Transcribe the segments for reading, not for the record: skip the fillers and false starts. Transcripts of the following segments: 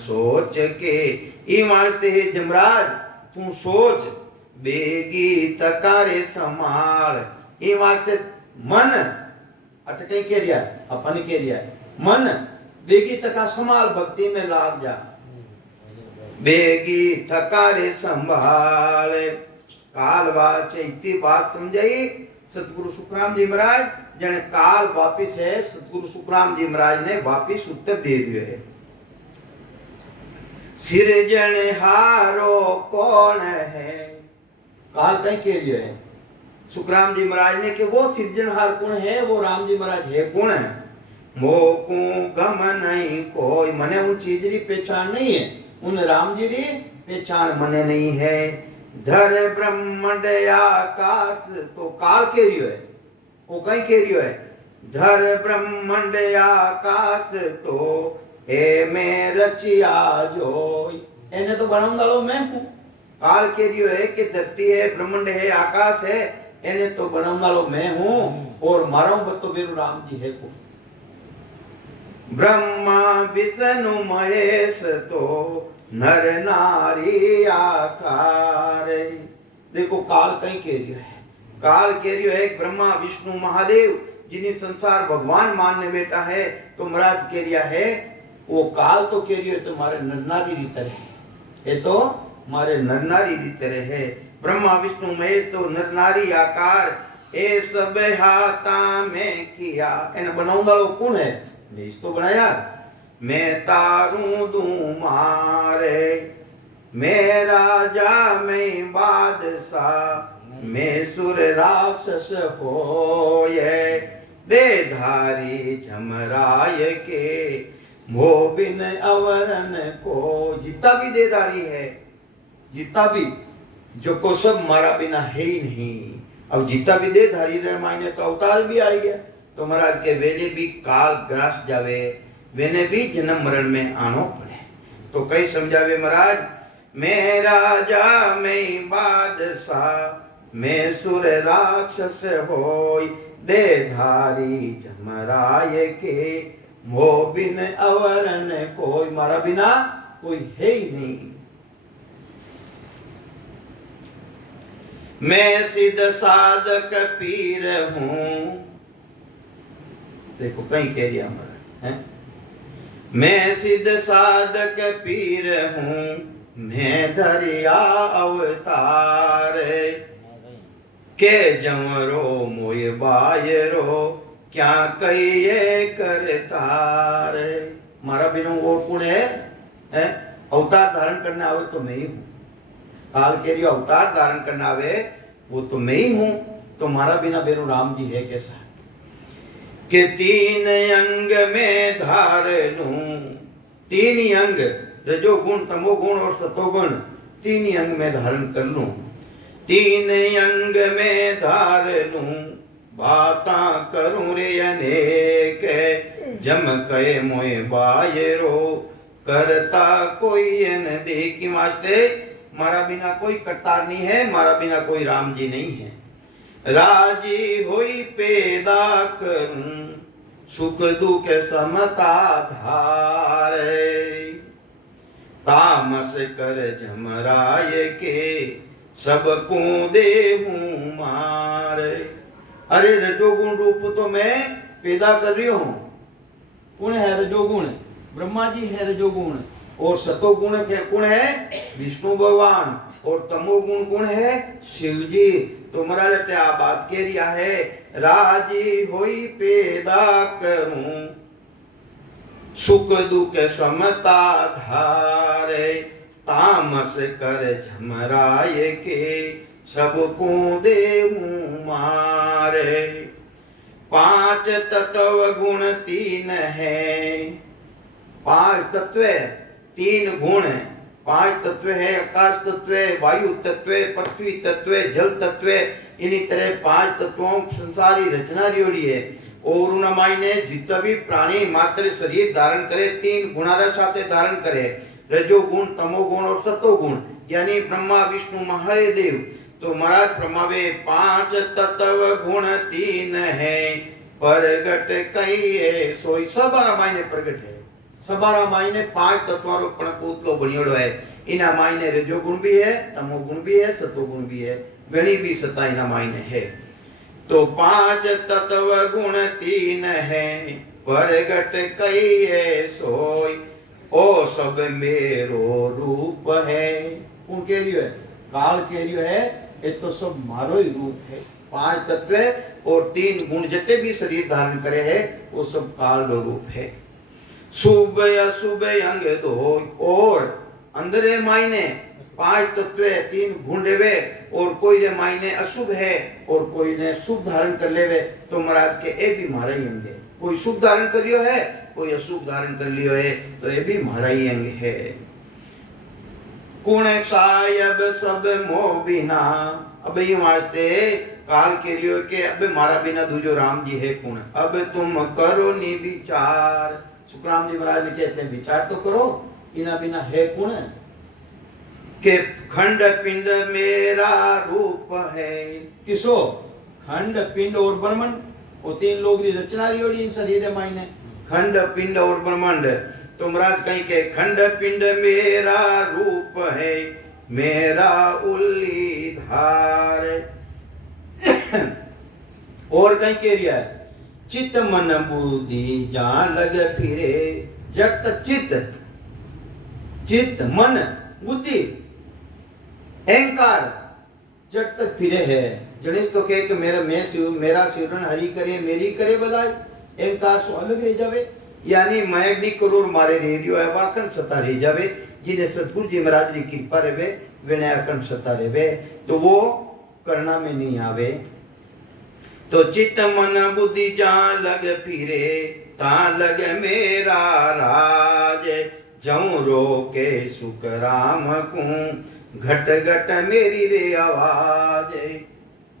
सोच के ई मानते है जमराज तू सोच बेगी तकारे समाल ई वास्ते मन अट कई कह रिया अपन कह रिया मन बेगी तका समाल भक्ति में लाग जा बेगी थकारे संभाल काल वाच इतनी बात समझाई सतगुरु सुखराम जी महाराज जने काल वापिस है सतगुरु सुखराम जी महाराज ने वापिस उत्तर दे दियो है सिरजनहारो कौन है काल कहीं कह लियो है सुखराम जी महाराज ने कि वो सिरजनहार कौन है वो राम जी महाराज है कौन है मोकू गम नहीं कोई मने उन चीज री पहचान नहीं है उन राम जी री पहचान मने नहीं है धर ब्रह्मांड आकाश तो काल कह रियो है वो कहीं कह रियो है धर ब्रह्मांड आकाश तो ए मैं रचिया जोई एने तो बनाऊंगा मैं हूं काल कह रियो है कि धरती है ब्रह्मांड है आकाश है एने तो बनाऊंगा मैं हूं और मारा हूं तो मेरू राम जी है को ब्रह्मा विष्णु महेश तो नर नारी आकार देखो काल कहीं कह रही है काल कह रही है ब्रह्मा विष्णु महादेव जिन्हें संसार भगवान मानने बैठा है तो महाराज कह रिया है वो काल तो कह रही है तुम्हारे नरनारी री तरह ये तो हमारे नरनारी री तरह है ब्रह्मा विष्णु महेश तो नरनारी आकार ए सब हाथा में किया एने बनाऊंगा लोग कौन है देश तो बनाया मैं तारू दू मारे मैं राजा मैं बादशाह मैं सुर राक्षस होए दे धारी झमराय के मोबिन अवरन को जितना भी देदारी है जितना भी जो को सब मारा बिना है ही नहीं अब जितना भी देदारी मायने तो अवतार भी आई है तो महाराज के वेले भी काल ग्रास जावे वेने भी जन्म मरण में आनो पड़े तो कई समझावे महाराज मैं राजा मैं बादशाह मैं सुर राक्षस होय दे धारी झमराय के मो बिन अवरन कोई मारा बिना कोई है ही नहीं मैं सिद्ध साधक पीर हूं देखो कहीं कह दिया हमारा है मैं सिद्ध साधक पीर हूं मैं धरिया अवतार के जमरो मोय बायरो क्या कहिए करतार मारा बिना वो कौन है अवतार धारण करने आवे तो मैं ही हूं काल के लिए अवतार धारण करने आवे वो तो मैं ही हूं तो मारा बिना बेरू राम जी है कैसा के तीन अंग में धार लूं तीन ही अंग रजोगुण तमोगुण और सतोगुण तीन ही अंग में धारण कर लूं तीन अंग में धार लूं बाता करूं रे अनेक जम कहे मोए बायरो करता कोई न देखी वास्ते मारा बिना कोई करतार नहीं है मारा बिना कोई राम जी नहीं है राजी होई पैदा करूं सुख दुख समता धारे तामस कर झमराय के सबको देहूं मार अरे रजोगुण रूप तो मैं पैदा कर रही हूं कौन है रजोगुण ब्रह्मा जी है रजोगुण और सतोगुण कौन है विष्णु भगवान और तमोगुण कौन है शिव जी तो महाराज क्या बात कह रिया है राजी होई पैदा करूं सुख दुख समता धारे तामस कर झमराय के सबको देहूं मारे पांच तत्व गुण तीन है पांच तत्व तीन गुण है पांच तत्व है आकाश तत्व है वायु तत्व है पृथ्वी तत्व है जल तत्व है इन्हीं तरह पांच तत्वों संसारी रचना रियोड़ी है और उन मायने जितना भी प्राणी मात्र शरीर धारण करे तीन गुणारा साथे धारण करे रजोगुण तमोगुण और सतोगुण यानी ब्रह्मा विष्णु महादेव तो महाराज प्रमावे पांच तत्व गुण तीन है प्रगट कई है सोई सब मायने प्रगट है सबारा मायने 5 तत्वों रो पण पूतलो बणियोड़ो है। इना मायने रजो गुण भी है, तमो गुण भी है, सतो गुण भी है, घणी भी सत्ता इना मायने है। तो 5 तत्व गुण 3 है, परगट कई है सोई, ओ सब मेरो रूप है। कौन कह रही है? काल कह रही है ये तो सब मारो ही रूप है। 5 तत्व और 3 गुण जितने भी शरीर धारण करे है वो सब काल रूप है। शुभ अशुभ अंग दो, और अंदर मायने 5 तत्व 3 गुण रेवे, और कोई रे मायने अशुभ है और कोई ने शुभ धारण कर लेवे, तो महाराज के ए भी मारा ही अंग है। कोई शुभ धारण करियो है, कोई अशुभ धारण कर लियो है, तो ये भी मारा ही अंग है। कुण सायब सब मोह बिना, अब ये वास्ते काल के रियो के अब मारा बिना दूजो राम जी है कुण, अब तुम करो नि विचार। सुखराम जी महाराज ने कहते हैं विचार तो करो, इना बिना है कुण के खंड पिंड मेरा रूप है। किसो? खंड पिंड और ब्रह्मांड, वो 3 लोग री रचना रियोड़ी इन शरीर मायने खंड पिंड और ब्रह्मांड। तो महाराज कहीं के खंड पिंड मेरा रूप है, मेरा उल्ली धार। और कहीं कह रहा है चित्त मन बुद्धि जहां लग फिरे, जब तक चित्त मन बुद्धि अहंकार जब तक फिरे है, जनिस तो कहे कि मेरा सिमरन हरि करे, मेरी करे भलाई, अहंकार सो अलग रह जावे। यानी मैं नहीं करोड़ मारे रेडियो है वाकन सता रह जावे। जिन्हें सतगुरु जी महाराज की कृपा रहे विनय अकन सता रहे, तो वो करना में नहीं आवे। तो चित्त मन बुद्धि जहां लग फिरे, ता लग मेरा राज, जऊं रोके सुख राम को, घट घट मेरी रे आवाज।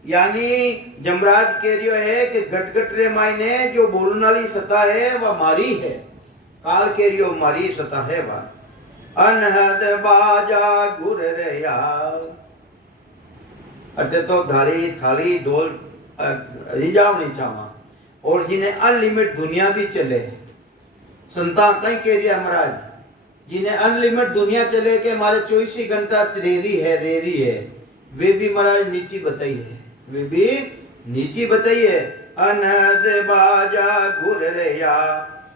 यानी जमराज कह रियो है कि घट घट रे मायने जो बोलने वाली सत्ता है वह मारी है। काल कह रियो मारी सत्ता है वह। अनहद बाजा गुर रया, अटे तो धाड़ी थाली ढोल रिजाव नहीं चावा। और जिन्हें अनलिमिट दुनिया भी चले, संतान कहीं कह रिया महाराज, जिन्हें अनलिमिट दुनिया चले के हमारे 24 घंटा रेरी है, वे भी महाराज नीची बताई है, वे भी नीची बताई है। अनहद बाजा गुर रया,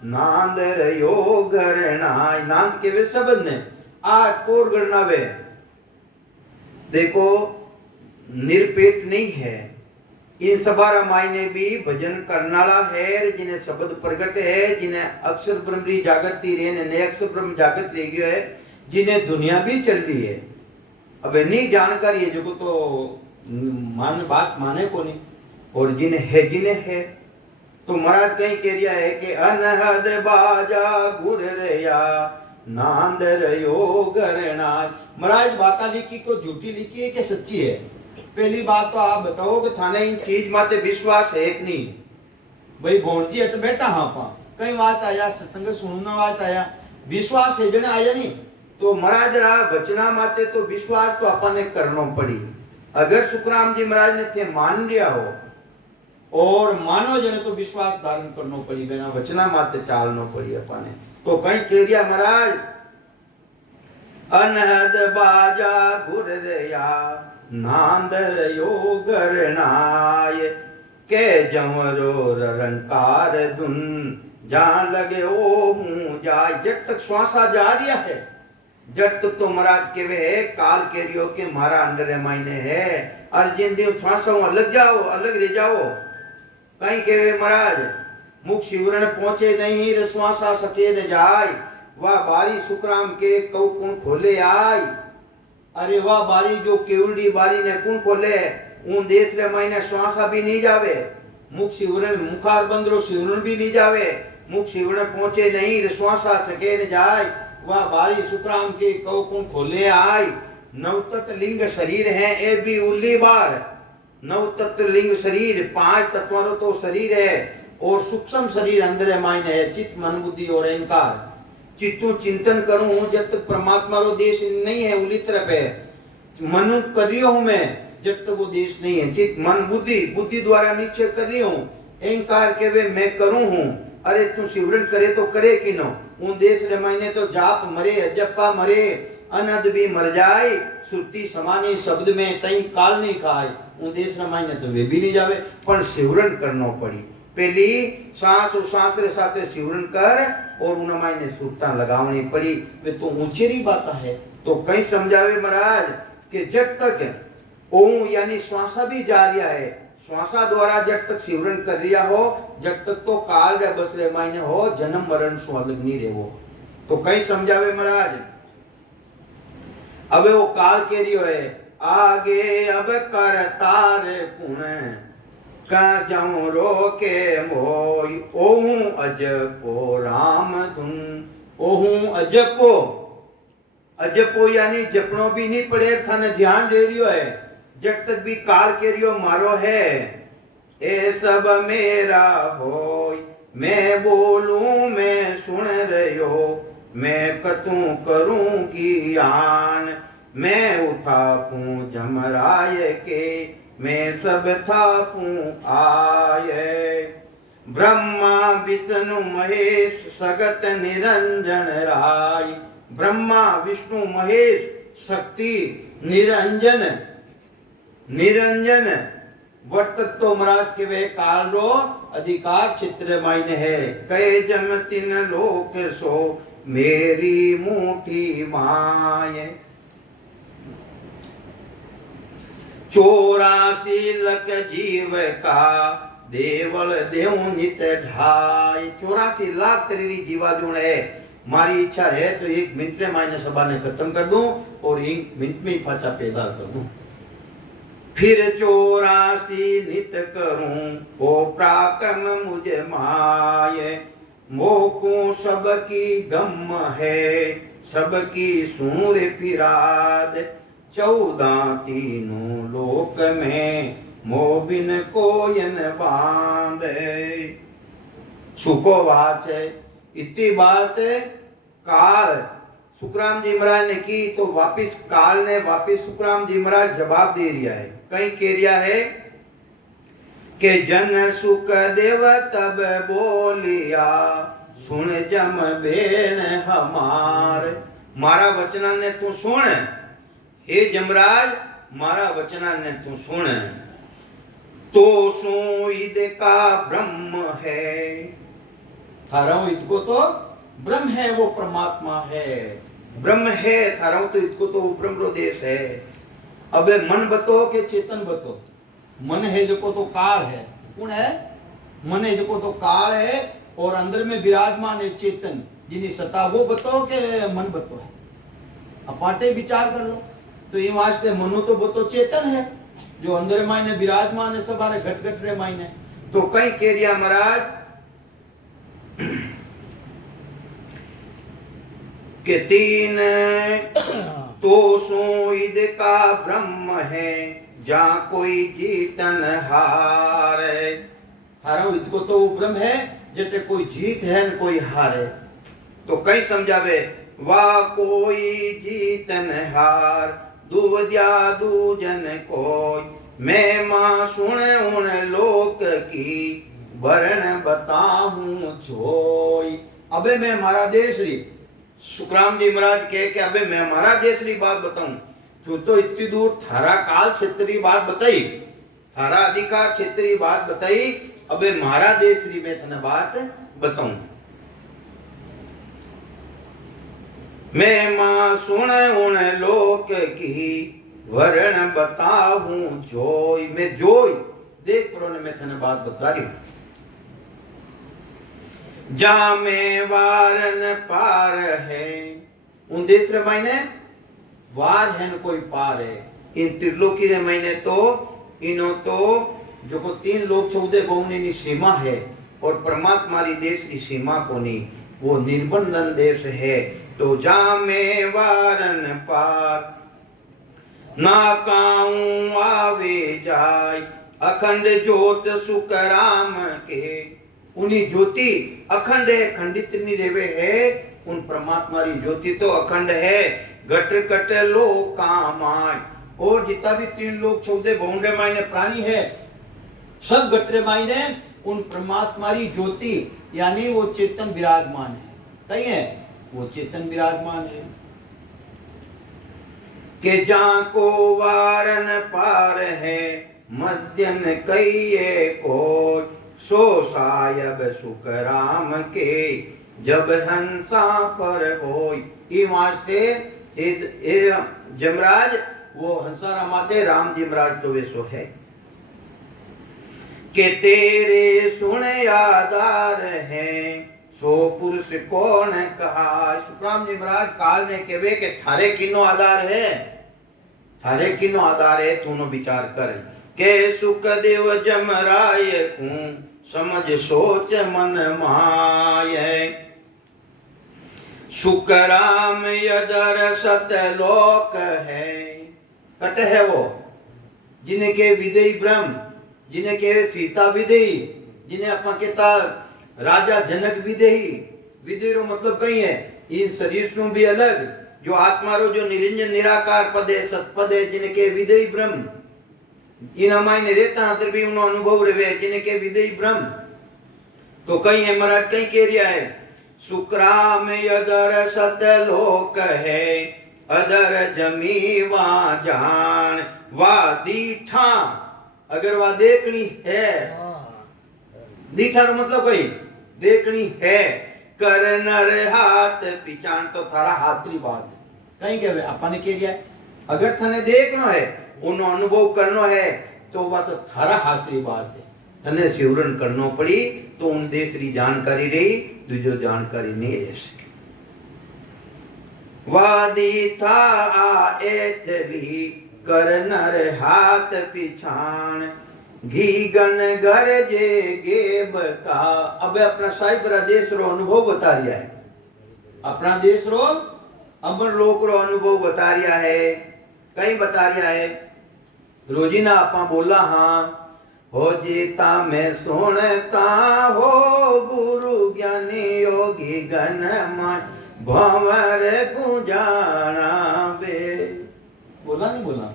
नांद रयो गरना। नांद के वे शब्द ने 8 पोर गणना वे। देखो निरपेट नहीं है, इन सबारा मायने भी भजन करनाला है, जिन्हें शब्द प्रगट है, जिन्हें अक्षर ब्रह्म जागृति रे ने अक्षर ब्रह्म जागृत रह गयो है, जिन्हें दुनिया भी चलती है। अब नहीं जानकारी है जो तो बात माने को नहीं, और जिन्हें है तो महाराज कहीं कह दिया है कि अनहद बाजा गुर रया, नांद रयो गरना। महाराज बाता लिखी को झूठी लिखी है कि सच्ची है? पहली बात तो आप बताओ कि थाने इन चीज माते विश्वास है कि नहीं? भाई भोंजी हट बैठा हाँ पा कई बात आया सत्संग सुनना बात आया, विश्वास है जने आया नहीं, तो महाराज रहा बचना माते तो विश्वास तो अपन ने करना पड़ी। अगर सुखराम जी महाराज ने थे मान लिया हो और मानो जने तो विश्वास धारण करना पड़ी, बिना वचना माते चालना पड़ी अपन ने। तो कहीं कह दिया महाराज अनहद बाजा गुर रया, नांद रयो गरनाय, के जमरो रंकार धुन, जहां लगे ओ मुंह जाय। जब तक श्वासा जा रहा है, जब तक तो महाराज के वे काल के रियो के मारा अंडर मायने है, और जिन दिन श्वासा अलग जाओ अलग रह जाओ। कहीं के वे महाराज मुख शिवरण पहुंचे नहीं, रसवासा सके न जाय, वह बारी सुखराम के कौ कुण खोले आय। अरे वाह बारी जो केवड़ी बारी ने कुण खोले, उन देश रे महीने श्वासा भी नहीं जावे, मुख शिवरण मुखार बंदरो शिवरण भी नहीं जावे, मुख शिवरण पहुंचे नहीं, रसवासा सके न जाय, वह बारी सुखराम के कौ कुण खोले आय। नवतत्व लिंग शरीर है ए भी उल्ली बार, नवतत्व लिंग शरीर 5 तत्वों तो शरीर है, और सूक्ष्म शरीर अंदर मायने है, चित्त मन बुद्धि और अहंकार। चित्तों चिंतन करूं जब तक परमात्मा रो देश नहीं है, उली तरफ है, मनु कर रही हूं मैं जब तक वो देश नहीं है। चित्त मन बुद्धि द्वारा निश्चय कर रही हूं, अहंकार के वे मैं करूं हूं, अरे तू सिवरण करे तो करे कि नो, उन देश रे मायने तो जाप मरे, अजप्पा मरे, अनद भी मर जाए, सुरती समानी शब्द में तई काल नहीं खाए, उन देश रे मायने तो वे भी नहीं जावे, पर सिवरण करनो पड़ी। पहली सांस और सांस रे साथे सिवरण कर और उन मायने सुरता लगावनी पड़ी। वे तो ऊंचेरी बात है। तो कई समझावे महाराज कि जब तक ओम यानी श्वासा भी जा रहा है, श्वासा द्वारा जब तक सिवरण कर रिया हो, जब तक तो काल रे बस रे मायने हो, जन्म मरण सो अलग नहीं रेवो। तो कई समझावे महाराज, अब वो काल के रियो है, आगे अब कर तार पुण का जाऊं रोके मोई, ओहूं अजपो राम धुन, ओहूं अजपो, अजपो यानी जपनो भी नहीं पड़े, थाने ध्यान दे रियो है, जब तक भी काल के रियो मारो है, ए सब मेरा होय, मैं बोलूं मैं सुन रहो, मैं कतू करूं की आन, मैं उठापूं जमराय के, मैं सब थापूं आये, ब्रह्मा विष्णु महेश सगत निरंजन राय, ब्रह्मा विष्णु महेश शक्ति निरंजन, निरंजन वर्तक तो महाराज के वे काल रो अधिकार चित्र मायने है, कहे जम तीन लोक सो मेरी मुठी माय, 84 लख जीव का देवल देव नित ढाई, 84 लाख तेरी जीवा जुण है। मारी इच्छा है तो 1 मिनट में मायने सभा ने खत्म कर दूं और 1 मिनट में ही पाचा पैदा कर दूं, फिर 84 नित करूं वो पराक्रम मुझे माये, मोको सबकी गम है सबकी सूर फिराद, 14 तीनों लोक में मोबिन कोयन बांधे। सुको बात है, इतनी बात काल सुखराम जी महाराज ने की तो वापिस काल ने वापिस सुखराम जी महाराज जवाब दे रिया है। कहीं कह रिया है कि जन सुख देव तब बोलिया, सुन जम बेन हमार, मारा वचना ने तू सुन, हे जमराज मारा वचना ने तू सुन, तो सो ईद का ब्रह्म है, थारा इसको तो ब्रह्म है, वो परमात्मा है, ब्रह्म है थारा तो इसको तो ब्रह्म देश है। अब मन बतो के चेतन बतो, मन है जो को तो काल है, कौन है मन है जो को तो काल है, और अंदर में विराजमान है चेतन जिन्हें सता, वो बतो के मन बतो है। अपाटे विचार कर लो तो ये वास्ते मनो तो बतो चेतन है जो अंदर मायने विराजमान है, सब बारे घट घट रे मायने। तो कई कह रिया महाराज के तीन तो सो ईद का ब्रह्म है, जा कोई जीतन हारे, हारा इसको तो ब्रह्म है जैसे कोई जीत है न कोई हारे। तो कई समझावे, वाह कोई जीतन हार दुवद्या दूजन कोई, मैं मां सुन उन लोक की वर्ण बताऊं छोई। अबे मैं महाराज श्री सुखराम जी महाराज कहे कि अबे मैं महाराज री बात बताऊं, तू तो इतनी दूर थारा काल क्षेत्रीय बात बताई, थारा अधिकार क्षेत्रीय बात बताई, अबे महाराज री मैं तने बात बताऊं। मैं मां सुन उन लोक की वर्ण बताऊं जोई, मैं जोई देख प्रो ने मैं तने बात बता रही हूं। जा में वारन पार है, उन देश रे मायने वार है न कोई पार है, इन त्रिलोकी रे मायने तो इनो तो जो को 3 लोक 14 भुवनी नी सीमा है, और परमात्मा री देश की सीमा को नहीं, वो निर्बंधन देश है। तो जा में वारन पार ना काऊं आवे जाय, अखंड ज्योत सुख राम के, उन्हीं ज्योति अखंड है, खंडित नहीं रेवे है, उन परमात्मा री ज्योति तो अखंड है। घट घट लोकामाय, और जितना भी 3 लोक 14 भुवन मायने प्राणी है सब घटरे मायने, उन परमात्मा की ज्योति यानी वो चेतन विराजमान है। कहीं है वो चेतन विराजमान है के जाको वारन पार है मध्यन कई को सो सायब सुख राम के जब हंसा पर होय। ई वास्ते ए जमराज वो हंसारा माते राम जी महाराज तो वे सो है के तेरे सुन आधार है सो पुरुष कौन कहा। सुखराम जी महाराज काल ने कहे के थारे किनो आधार है, थारे किनो आधार है, तूनो विचार कर के सुखदेव जमराय को समझ सोच मन माय। सुखराम यदर सतलोक है कट है वो जिनके विदेही ब्रह्म, जिनके सीता विदेही, जिन्हें अपना कहता राजा जनक विदेही। विदेही रो मतलब कहीं है इन शरीर से भी अलग जो आत्मा रो जो निरंजन निराकार पद है सतपद है जिनके विदेही ब्रह्म इन मायने रहता अंतर भी उन्होंने अनुभव रहे जिनके विदेही ब्रह्म। तो कहीं है महाराज कहीं कह रहा है सुखराम अदर सतलोक है अदर जमी वा जान वा दीठा। अगर वह देखनी है दीठा रो मतलब कोई देखनी है कर नर हाथ पिचान तो थारा हाथरी बात कहीं के अपन के लिए अगर थने देखना है उन अनुभव करना है तो वह तो थारा हाथरी बात है। थने सिवरण करना पड़ी तो उन देशरी जानकारी रही दूजो जानकारी नहीं रह सके। वादी था एथली कर नर हाथ पिछान घी गन घर जे गेब का। अब अपना साहिबरा देश रो अनुभव बता रिया है, अपना देश रो अमर लोक रो अनुभव बता रिया है। कहीं बता रिया है रोजीना आपा बोला हाँ हो जीता मैं सुनता हो गुरु ज्ञानी योगी गण मान भंवर गुंजाना बे। बोला नहीं बोला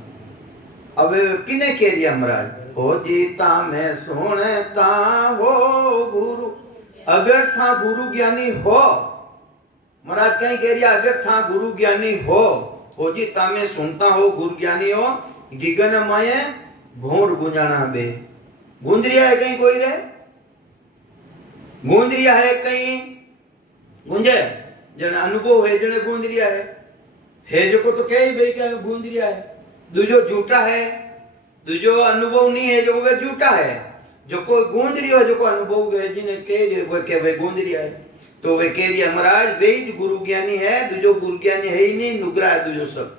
अब किने कह रिया महाराज हो जीता मैं सुनता हो गुरु। अगर था गुरु ज्ञानी हो महाराज कहीं कह रिया अगर था गुरु ज्ञानी हो जीता मैं सुनता हो गुरु ज्ञानी हो गिगन माये भोर गुंजाना बे। गुंजरिया है कहीं कोई रे गुंजरिया है कहीं गुंजे जन अनुभव है जने गुंजरिया है जो को तो कहीं भाई क्या गुंजरिया है दूजो झूठा है दूजो अनुभव नहीं है जो वे झूठा है। जो कोई गूंज रही हो जो को अनुभव है जिन्हें कह वो के वे गूंज रही है तो वे कह रही महाराज वे गुरु ज्ञानी है दूजो गुरु ज्ञानी है ही नहीं नुगरा है दूजो सब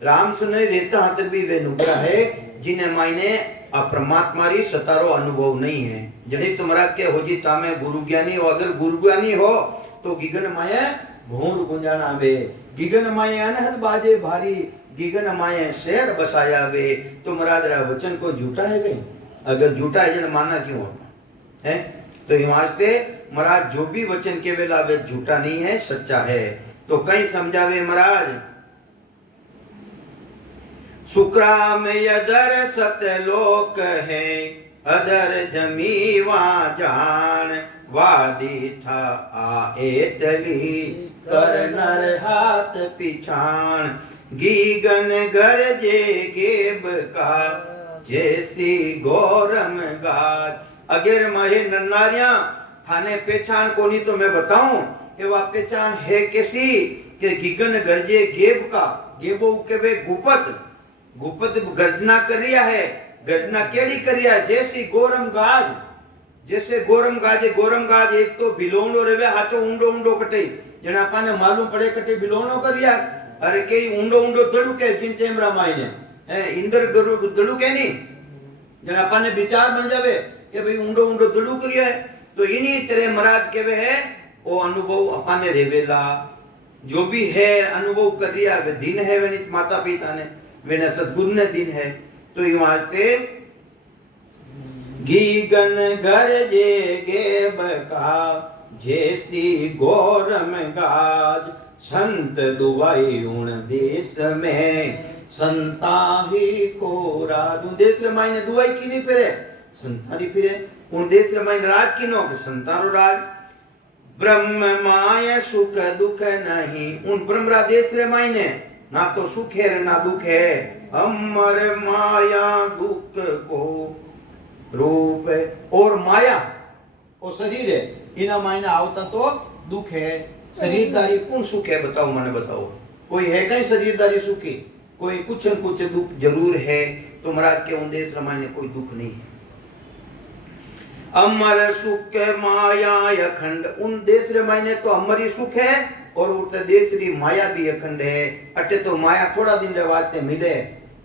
राम सुने रहता हाथ भी वे नुगरा है जिन्हें मायने परमात्मा री सतारो अनुभव नहीं है। जड़ी तो महाराज के हो जी तामे गुरु ज्ञानी हो अगर गुरु ज्ञानी हो तो गिगन माये भोर गुंजाना बे। गिगन माये अनहद बाजे भारी गिगन माये शेर बसाया वे। तो महाराज रा वचन को झूठा है कहीं अगर झूठा है जन मानना क्यों होता है। तो हिमाचते महाराज जो भी वचन के वेला वे झूठा नहीं है सच्चा है। तो कहीं समझावे महाराज सुखराम अदर सतलोक है अदर जमी वा जान वादी था आएतली कर नर हाथ पिछान गीगन घर जे गेब का जैसी गौरम गाज। अगर महे नन्नारियां थाने पहचान को नहीं तो मैं बताऊं कि वह पहचान है कैसी कि गीगन घर जे गेब का गेबो के वे गुपत गर्जना कर रिया है। गर्जना केड़ी कर रिया जैसी गोरम गाज जैसे गोरम गाज एक तो बिलोनो रेवे हाचो ऊंडो ऊंडो कटे जना पाने मालूम पड़े कटे बिलोनो कर रिया अरे के ऊंडो ऊंडो दड़ू के चिंचेमरा मायने है इंद्र गुरु दड़ू के नहीं जना पाने विचार बन जावे कि भाई ऊंडो ऊंडो दड़ू कर रिया है। तो इन्हीं तरह महाराज के वे है वो अनुभव अपाने रेवेला जो भी है अनुभव कर रिया वे दिन है वे माता पिता ने वे सदगुरु ने दिन है। तो ये वास्ते गीगन घर जे गेब का जैसी गौरम गाज संत दुआई उन देश में संता ही को राज। देश रे मायने दुआई की नहीं फिरे संतारी फिरे उन देश रे मायने राज किनो के संतानो राज। ब्रह्म माया सुख दुख नहीं, उन ब्रह्मरा देश रे मायने ना तो सुख है ना दुख है। अमर माया दुख को रूप है, और माया और शरीर है, इना मायने आवता तो दुख है। शरीरदारी कौन सुख है बताओ, मने बताओ। कोई है कहीं शरीरदारी सुखी? कोई कुछ न कुछ दुख जरूर है। तो महाराज के उन देश रे मायने कोई दुख नहीं है। अमर सुख माया अखंड, उन देश रे मायने तो अमर ही सुख है और उते देश री माया भी अखंड है। अटे तो माया थोड़ा दिन रे वास्ते मिले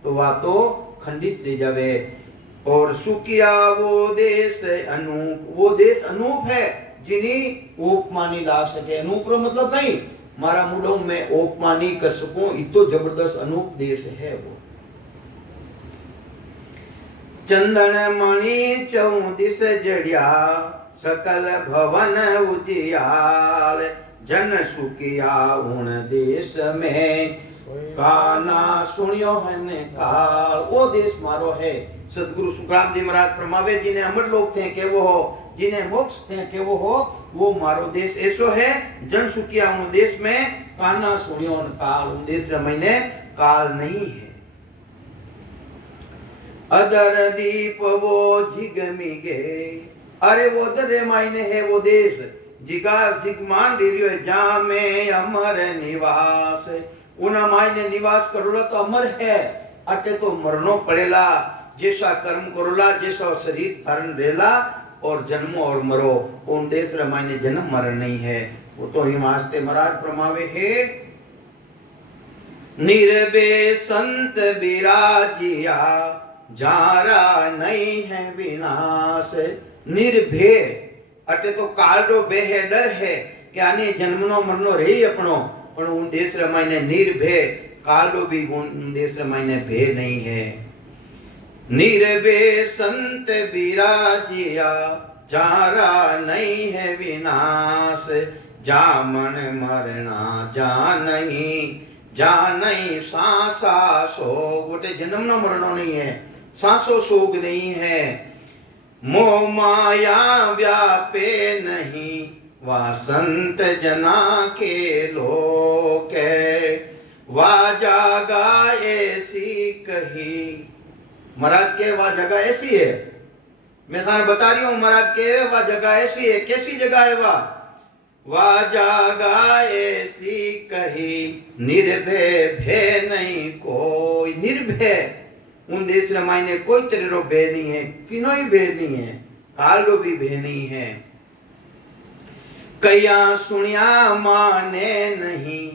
तो वा तो खंडित रह जावे। और सुखिया वो देश अनूप, वो देश अनूप है जिनी उपमा नहीं ला सके। अनूप रो मतलब नहीं मारा मुडो में उपमा नहीं कर सकूं, इतो जबरदस्त अनूप देश है वो। चंदन मणि चौदिस जड़िया सकल भवन उजियाल, जन सुखिया उन देश में काना सुनियो है काल। वो देश मारो है। सतगुरु सुखराम जी महाराज फरमावे जिन्हें अमर लोग थे के वो हो, जिन्हें मोक्ष थे के वो हो, वो मारो देश ऐसो है। जन सुखिया उन देश में काना सुनियो काल, उन देश महीने काल नहीं है। अदर दीप वो झिगमिगे, अरे वो अदर मायने है वो देश जिगा जिगमान रियो जा में अमर निवास। उना मायने निवास करोला तो अमर है। अटे तो मरनो पड़ेला, जैसा कर्म करोला जैसा शरीर धारण रेला और जन्मो और मरो। उन देश रे मायने जन्म मरण नहीं है। वो तो हिमास्ते महाराज फरमावे है निर्भय संत विराजिया जारा नहीं है विनाश। निर्भय अटे तो काल रो बे है, डर है कि आने जन्मनो मरनो रही अपनो, पर उन देश रे मायने निर्भय काल रो भी उन देश रे मायने भय नहीं है। निर्भय संत विराजिया जारा नहीं है विनाश, जा मन मरना जा नहीं सांसा सोग। गोटे जन्म न मरनो नहीं है, सांसो सोग नहीं है। मोह माया व्यापे नहीं वा संत जना के लोक, वा जागा ऐसी कही। महाराज के वह जगह ऐसी है, मैं थाने बता रही हूं महाराज के वह जगह ऐसी है। कैसी जगह है वह जगह ऐसी कही निर्भय भय नहीं कोई। निर्भय उन देश मायने कोई तेरे भय नहीं है, किनो ही भय नहीं है, काल रो भी भय नहीं है। कया सुनिया माने नहीं,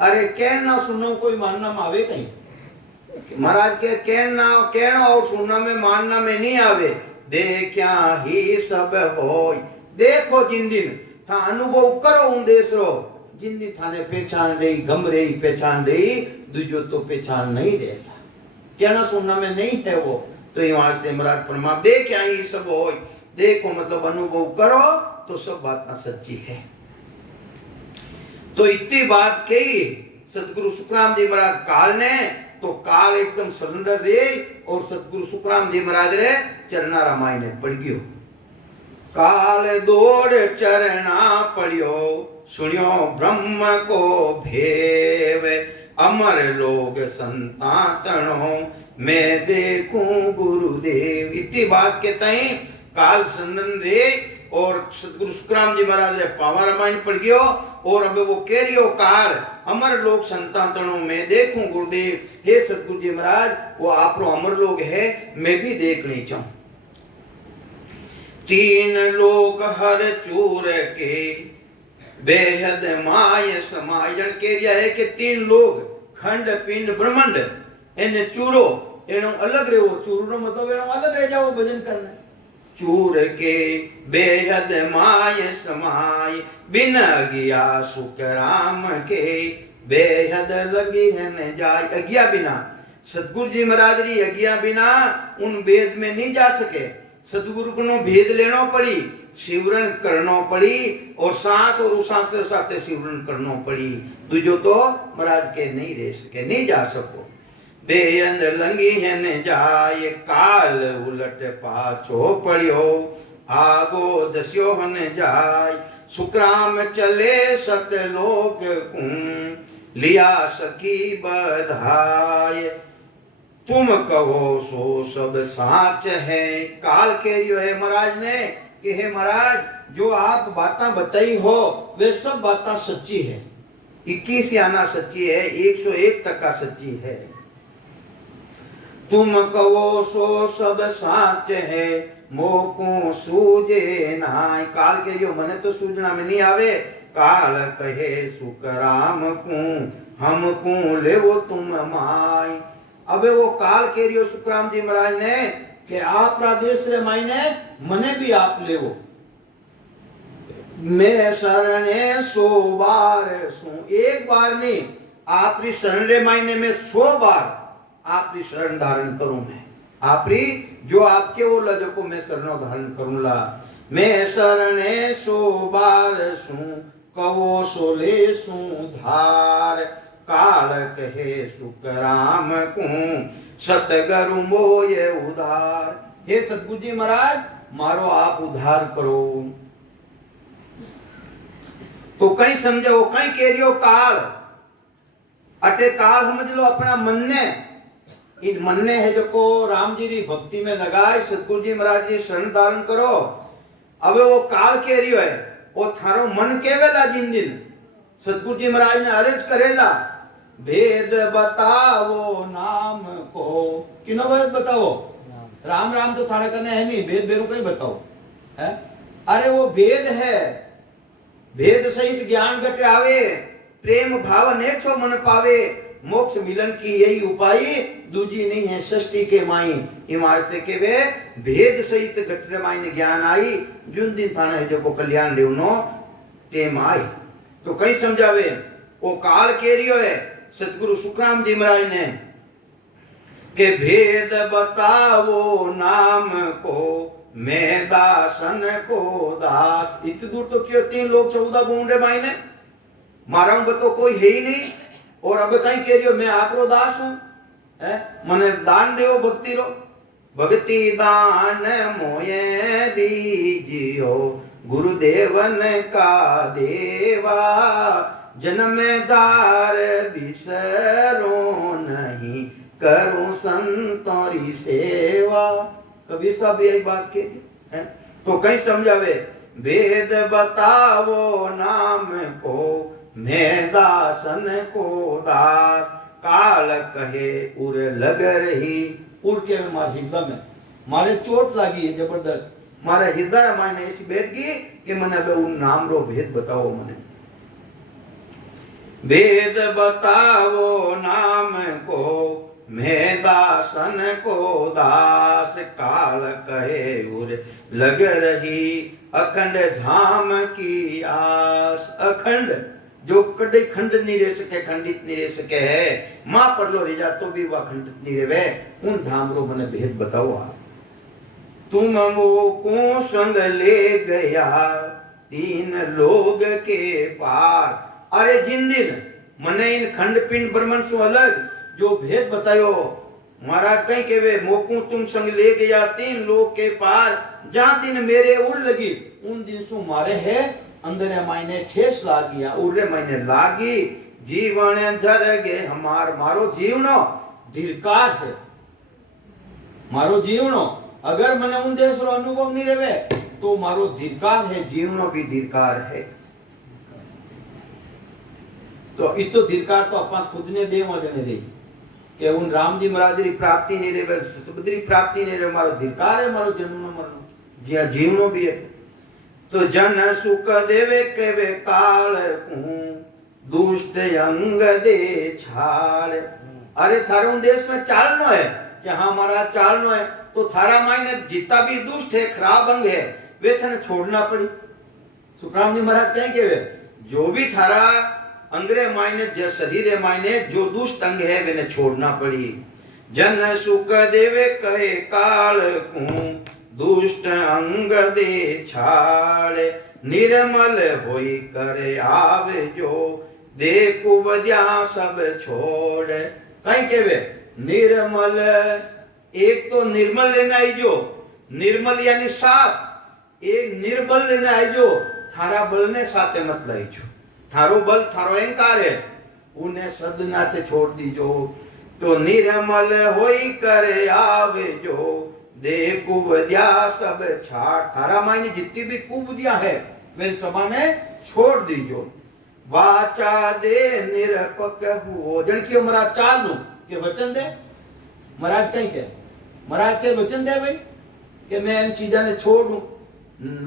अरे कहना सुनो कोई मानना में आवे कहीं। महाराज के कहना और सुनना में मानना में नहीं आवे। देखा ही सब होय, देखो जिन दिन था अनुभव करो उन देश रो, जिन दिन थाने पहचान रही गम रही पहचान रही, दूजो तो पहचान नहीं देता। कहना सुनना में नहीं है वो। तो ये वास्ते महाराज फरमा देखा ही सब होय, देखो मतलब अनुभव करो तो सब बात सच्ची है। तो इतनी बात कही सतगुरु सुखराम जी महाराज काल ने, तो काल एकदम सरेंडर रे और सतगुरु सुखराम जी महाराज रे चरना रामायण ने पड़ गयो। काल दौड़ चरना पड़ियो, सुनियो ब्रह्म को भेव, अमर लोग संतातनो मैं देखूं गुरुदेव। इतनी बात के तई काल संदन रे और सतगुरु सुखराम जी महाराज रे पावा रामायण पड़ गयो। और अब वो कह रियो काल अमर लोग संतातनो मैं देखूं गुरुदेव। हे सतगुरु जी महाराज वो आप अमर लोग है, मैं भी देखने चाहूं। तीन लोग हर चूर के बेहद माय समायन के रिया है कि तीन लोग खंड पिंड ब्रह्मांड एने चूरो एनो अलग रहो। चूरो मतलब एनो अलग रह जाओ भजन करना। चूर के बेहद माय समाय बिन अगिया सुख राम के बेहद लगी है न जाय। अगिया बिना सतगुरु जी महाराज री अगिया बिना उन वेद में नहीं जा सके। सतगुरु को भेद लेनो पड़ी, शिवरण करनो पड़ी और सांस और उस सांस के साथ शिवरण करनो पड़ी। दूजो तो महाराज के नहीं रह सके, नहीं जा सको। बेअंद लंगी है न जाय काल उलट पाछो पड़ियो, आगो दस्यो हन जाय। सुखराम चले सतलोक कूं लिया सकी बधाय। तुम कहो सो सब साच है। काल कह रियो है महाराज ने कि हे महाराज जो आप बातें बताई हो वे सब बातें सच्ची है। 21 आना सच्ची है, 101% सच्ची है। तुम कहो सो सब साच है मोको सूझे नाय। काल के रियो मने तो सूझना में नहीं आवे। काल कहे सुखराम को हम को लेवो तुम माय। अबे वो काल के रियो सुखराम जी महाराज ने कि आप राधेश रे मायने मने भी आप लेवो। मैं शरणे 100 बार सू। एक बार नहीं, आपरी शरण रे मायने में 100 बार आपरी शरण धारण करूं। मैं आपरी जो आपके वो लज को मैं शरण धारण करूंगा। मैं शरणे 100 बार सू कवो सोले सू धार। काल कहे सुखराम को सतगुरु मोय उधार। हे सतगुरु जी महाराज मारो आप उद्धार करो। तो कहीं समझो कहीं कह रही हो काल अटे काल समझ लो अपना मन ने। इन मन ने है जो को राम जी री भक्ति में लगाए सतगुरु जी महाराज जी शरण धारण करो। अब वो काल कह रही है वो थारो मन केवेला जिन दिन सतगुरु जी महाराज ने अर्ज करेला भेद बताओ नाम को। किनो भेद बताओ? राम राम तो थाने करने है नहीं, भेद बेरू कहीं बताओ है। अरे वो भेद है, भेद सहित ज्ञान घटे आवे प्रेम भाव ने छो मन पावे। मोक्ष मिलन की यही उपाय दूजी नहीं है सृष्टि के माई। इमारते के वे भेद सहित घटरे माई ने ज्ञान आई जुन दिन थाना है जो को कल्याण रेवनो टेम आई। तो कहीं समझावे वो काल कह रियो है सतगुरु सुखराम जी महाराज ने के भेद बताओ नाम को मैं दासन को दास। इतनी दूर तो क्यों 3 लोग 14 बूंदे माई ने मारा बतो कोई है ही नहीं। और अब कहीं कह रही हो मैं आपरो दास हूं है। मने दान देव भक्ति रो भक्ति दान मोये दीजियो गुरुदेवन का देवा। जन्मदार बिसरो नहीं करूं संतोरी सेवा। कभी सब यही बात के है। तो कहीं समझावे वेद बताओ नाम को मैं दासन को दास। काल कहे उर लग रही। उर के मारे हृदय में मारे चोट लगी है जबरदस्त। मारे हृदय माने ऐसी बैठ गई कि मने उन नाम रो भेद बताओ। मने वेद बताओ नाम को मैं दासन को दास। काल कहे उर लग रही अखंड धाम की आस। अखंड जो कभी खंड नहीं रह सके खंडित नहीं रह सके है मां पर लो रिजा तो भी वह खंडित नहीं रहे। उन धाम रो मने भेद बताओ आप। तुम वो को संग ले गया 3 लोग के पार। अरे जिन दिन मने इन खंड पिंड ब्रह्मन सो अलग जो भेद बतायो महाराज कहीं के वे मोकू तुम संग ले गया 3 लोग के पार। जहां दिन मेरे उड़ लगी उन दिन सु मारे है अंदर मायने ठेस लागिया उरे मायने लागी। जीवन धर गे हमार मारो जीवनो धीरकार है। मारो जीवनो अगर मने उन देश रो अनुभव नहीं रेवे तो मारो धीरकार है। जीवनो भी धीरकार है। तो इतो धीरकार तो अपन खुद ने दे मजने दे कि उन राम जी महाराज री प्राप्ति नहीं रेवे सबदरी प्राप्ति नहीं रेवे। मारो धीरकार है मारो जन्म मरण जिया जीवनो भी है। तो जन सुख देवे केवे काल दुष्ट अंग दे छाड़। अरे थारे उन देश में चालनो है कि हाँ हमारा चालनो है तो थारा मायने जितना भी दुष्ट है खराब अंग है वे थाने छोड़ना पड़ी। सुखराम जी महाराज कहें के वे जो भी थारा अंग्रे मायने जो शरीर मायने जो दुष्ट अंग है वे छोड़ना पड़ी। जन सुख देवे कहे काल दुष्ट अंग दे छाड़। निर्मल होई करे आवे जो देखो वजह सब छोड़। कहीं के वे निर्मल एक तो निर्मल लेना ही जो निर्मल यानी साफ एक निर्बल ने आईजो, थारा बल ने साथे मत लाईजो। थारो बल थारो अहंकार है, उन्हें सदना से छोड़ दीजो। तो निर्मल होई कर आवे जो, दे कुवदिया सब छाड़। थारा मायने जितनी भी कुवदिया है वे सबने छोड़ दीजो। वाचा दे निरपक हुओ, जन की महाराज चाल नु के वचन दे। महाराज कहीं के महाराज के वचन दे भाई कि मैं इन चीजा ने छोड़ दूं।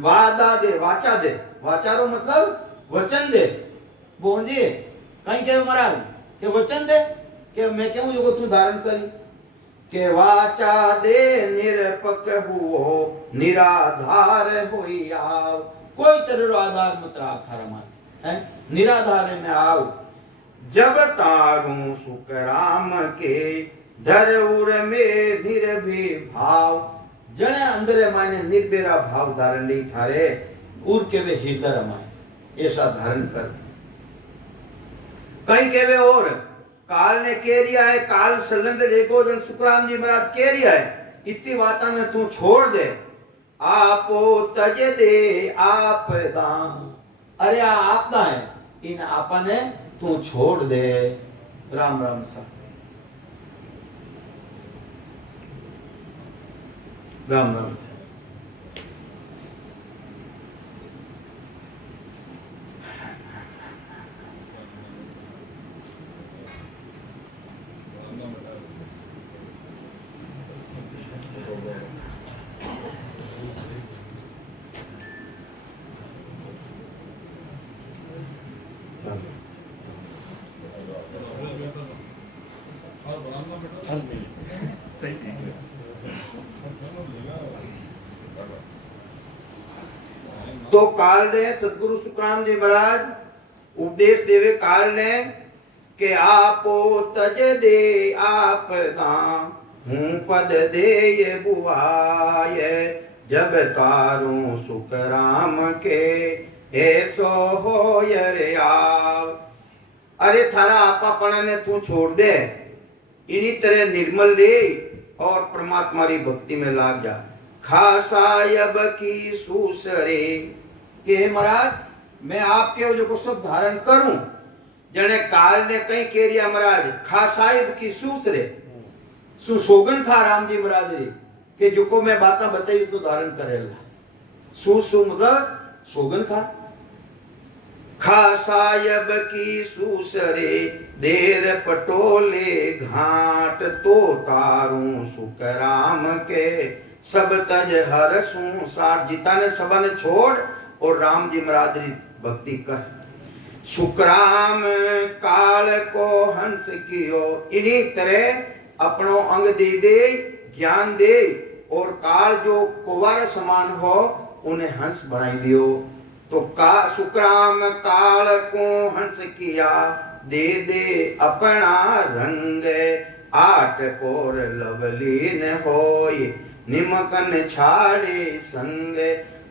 वादा दे, वाचा दे, वाचारो मतलब वचन दे। बोल जी कहीं के महाराज के वचन दे कि मैं कहूं जो तू धारण करी। के वाचा दे निरपक हुओ, निराधार होई आव। कोई तेरो आधार मत राख थारा मान है, निराधार में आओ। जब तारू सुकराम के धर उर में निर्भय भाव। जने अंदर मायने निर्भेरा भाव धारण नहीं थारे, उर के वे हृदय रमाए ऐसा धारण कर। कहीं के वे और काल ने कह रिया है, काल सिलेंडर एको जन सुखराम जी महाराज कह रिया है, इतनी बातें ने तू छोड़ दे। आपो तज दे आप दान। अरे आपदा है, इन आपा ने तू छोड़ दे। राम राम सा राम राम सा। तो काल ने सदगुरु सुखराम जी महाराज उपदेश देवे काल ने के आपो तज दे आप दां, हूं पद दे ये बुआए। जब तारू सुखराम के ऐसो हो रे आव। अरे थारा आपापना ने तू छोड़ दे, इन्हीं तरह निर्मल ले और परमात्मा की भक्ति में लाग जा। खासायब की सूसरे के महाराज मैं आपके जो को सब धारण करूं। जने काल ने कहीं कह रिया महाराज खासायब की सूसरे सुसोगन खा राम जी महाराज रे के जो को मैं बात बताई तो धारण करेला। सुसु मतलब सोगन खा। खासायब की सूसरे देर पटोले घाट, तो तारू सुखराम के सब तज हर संसार। जीता ने सबा ने छोड़ और राम जी महाराज री भक्ति कर। सुखराम काल को हंस कियो, इन्हीं तरह अपनो अंग दे ज्ञान दे और काल जो कुवार समान हो उन्हें हंस बनाई दियो। तो का सुखराम काल को हंस किया, दे दे अपना रंग। आठ पोर लवलीन होय, निमकन छाड़े संग।